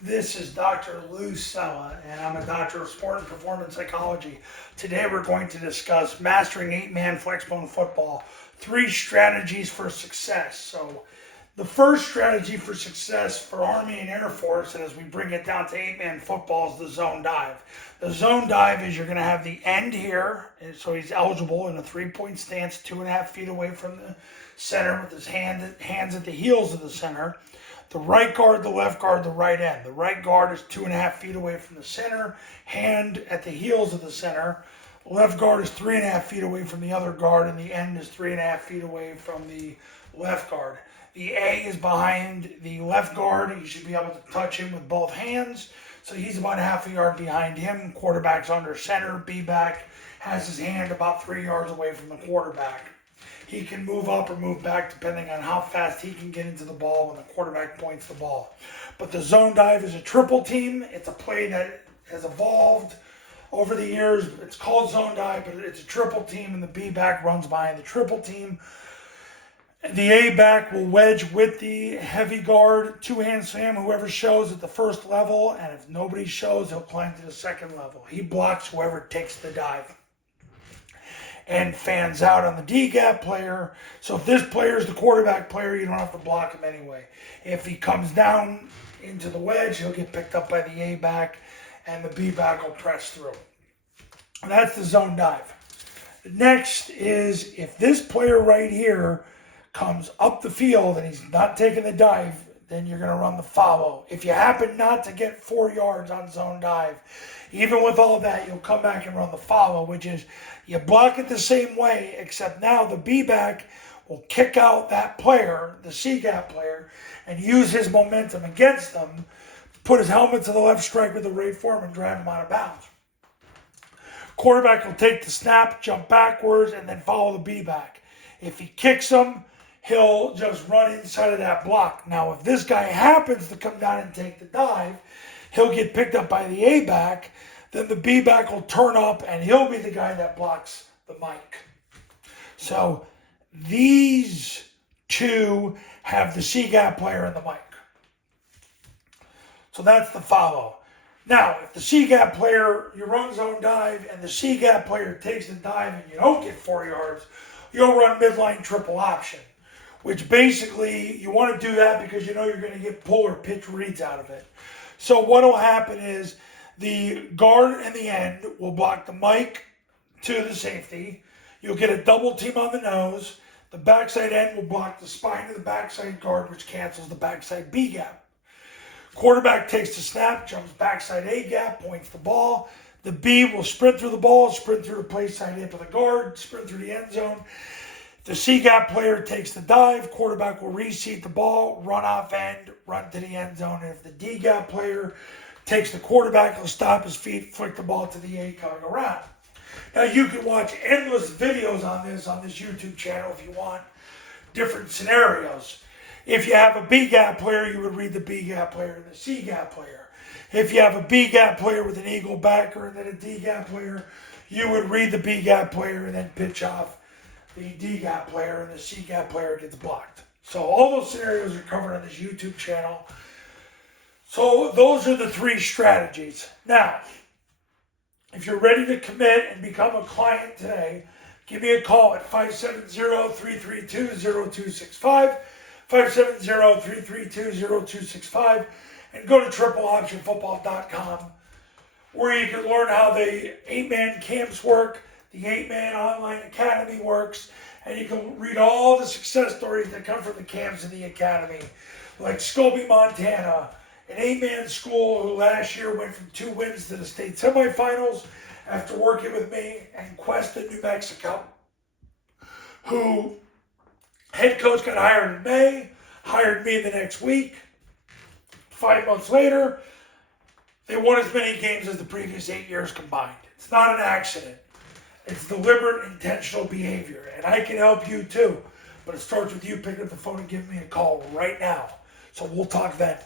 This is Dr. Lou Cella, and I'm a doctor of sport and performance psychology. Today we're going to discuss mastering 8-man flexbone football, 3 strategies for success. So the first strategy for success for Army and Air Force, and as we bring it down to 8-man football, is the zone dive. The zone dive is you're going to have the end here, and so he's eligible in a 3-point stance, 2.5 feet away from the center with his hands at the heels of the center. The right guard, the left guard, the right end. The right guard is 2.5 feet away from the center, hand at the heels of the center. Left guard is 3.5 feet away from the other guard, and the end is 3.5 feet away from the left guard. The A is behind the left guard. You should be able to touch him with both hands. So he's about half a yard behind him. Quarterback's under center. B back has his hand about 3 yards away from the quarterback. He can move up or move back depending on how fast he can get into the ball when the quarterback points the ball. But the zone dive is a triple team. It's a play that has evolved over the years. It's called zone dive, but it's a triple team, and the B back runs behind the triple team. The A back will wedge with the heavy guard, 2-hand slam, whoever shows at the first level, and if nobody shows, he'll climb to the second level. He blocks whoever takes the dive and fans out on the D-gap player. So if this player is the quarterback player, you don't have to block him anyway. If he comes down into the wedge, he'll get picked up by the A back, and the B back will press through. And that's the zone dive. Next is if this player right here comes up the field and he's not taking the dive, then you're going to run the follow. If you happen not to get 4 yards on zone dive, even with all that, you'll come back and run the follow, which is you block it the same way, except now the B back will kick out that player, the C gap player, and use his momentum against them, put his helmet to the left, strike with the right form, and drive him out of bounds. Quarterback will take the snap, jump backwards, and then follow the B back. If he kicks him, he'll just run inside of that block. Now, if this guy happens to come down and take the dive, he'll get picked up by the A back. Then the B back will turn up, and he'll be the guy that blocks the mic. So these two have the C gap player and the mic. So that's the follow. Now, if the C gap player, you run zone dive, and the C gap player takes the dive and you don't get 4 yards, you'll run midline triple option, which basically you want to do that because you know you're going to get pull or pitch reads out of it. So what will happen is the guard and the end will block the mic to the safety. You'll get a double team on the nose. The backside end will block the spine of the backside guard, which cancels the backside B gap. Quarterback takes the snap, jumps backside A gap, points the ball. The B will sprint through the ball, sprint through the play side hip of the guard, sprint through the end zone. The C gap player takes the dive. Quarterback will reseat the ball, run off end, run to the end zone. And if the D gap player takes the quarterback, he'll stop his feet, flick the ball to the A coming around. Now you can watch endless videos on this YouTube channel if you want different scenarios. If you have a B gap player, you would read the B gap player and the C gap player. If you have a B gap player with an eagle backer and then a D gap player, you would read the B gap player and then pitch off the D gap player, and the C gap player gets blocked. So all those scenarios are covered on this YouTube channel. So those are the 3 strategies. Now, if you're ready to commit and become a client today, give me a call at 570-332-0265, 570-332-0265, and go to tripleoptionfootball.com, where you can learn how the 8-man camps work, the 8-man online academy works, and you can read all the success stories that come from the camps in the academy, like Scobie, Montana, an 8-man school who last year went from 2 wins to the state semifinals after working with me, and Cuesta, New Mexico, who head coach got hired in May, hired me the next week. 5 months later, they won as many games as the previous 8 years combined. It's not an accident. It's deliberate, intentional behavior, and I can help you too. But it starts with you picking up the phone and giving me a call right now. So we'll talk then.